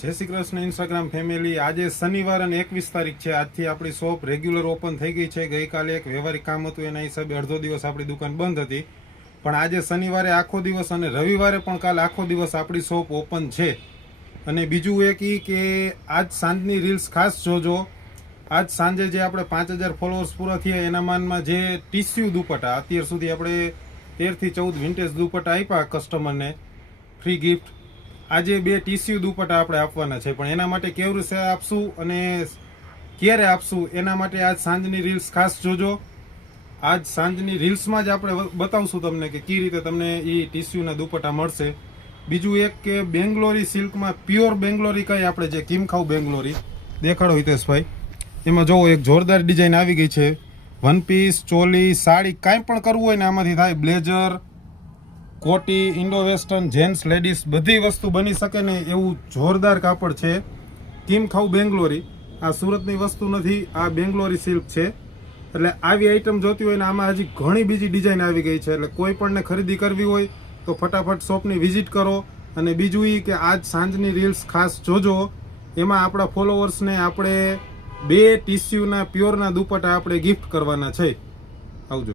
જય Shri Krishna Instagram family. આજે શનિવાર અને 21 તારીખ છે। આજથી આપણી શોપ રેગ્યુલર ઓપન થઈ ગઈ છે। ગઈકાલે એક વ્યવહારિક કામ હતું, એના હિસાબે અડધો દિવસ આપણી દુકાન બંધ હતી, પણ આજે શનિવારે આખો દિવસ અને રવિવારે પણ કાલ આખો દિવસ આપણી શોપ ઓપન છે। અને બીજું એક ઈ કે આજ સાંજની રીલ્સ ખાસ જોજો। આજ સાંજે જે આપણે 5000 ફોલોઅર્સ પૂરા થયા એના માનમાં જે ટીસ્યુ દુપટ્ટા અત્યાર સુધી આપણે 13 થી 14 વિન્ટેજ દુપટ્ટા આપ્યા કસ્ટમરને ફ્રી ગિફ્ટ, આજે 2 ટીસ્યુ દુપટ્ટા આપણે આપવાના છે। પણ એના માટે કેવી રીતે આપશું અને ક્યારે આપશું એના માટે આજ સાંજની રીલ્સ ખાસ જોજો। આજ સાંજની રીલ્સમાં જ આપણે બતાવશું તમને કે કઈ રીતે તમને એ ટીસ્યુના દુપટ્ટા મળશે। બીજું એક કે બેંગ્લોરી સિલ્કમાં પ્યોર બેંગ્લોરી કઈ આપણે જે કિમખાવ બેંગ્લોરી દેખાડો હિતેશભાઈ, એમાં જોવો એક જોરદાર ડિઝાઇન આવી ગઈ છે। વન પીસ, ચોલી, સાડી કાંઈ પણ કરવું હોય ને આમાંથી થાય। બ્લેઝર, કોટી, ઇન્ડો વેસ્ટર્ન, જેન્ટ્સ, લેડીઝ બધી વસ્તુ બની શકે ને એવું જોરદાર કાપડ છે। કિમખાવ બેંગ્લોરી, આ સુરતની વસ્તુ નથી, આ બેંગ્લોરી સિલ્ક છે। એટલે આવી આઈટમ જોતી હોય ને આમાં હજી ઘણી બીજી ડિઝાઇન આવી ગઈ છે। એટલે કોઈ પણને ખરીદી કરવી હોય તો ફટાફટ શોપની વિઝિટ કરો। અને બીજું એ કે આજ સાંજની રીલ્સ ખાસ જોજો, એમાં આપણા ફોલોઅર્સને આપણે 2 ટીસ્યુના પ્યોરના દુપટ્ટા આપણે ગિફ્ટ કરવાના છે।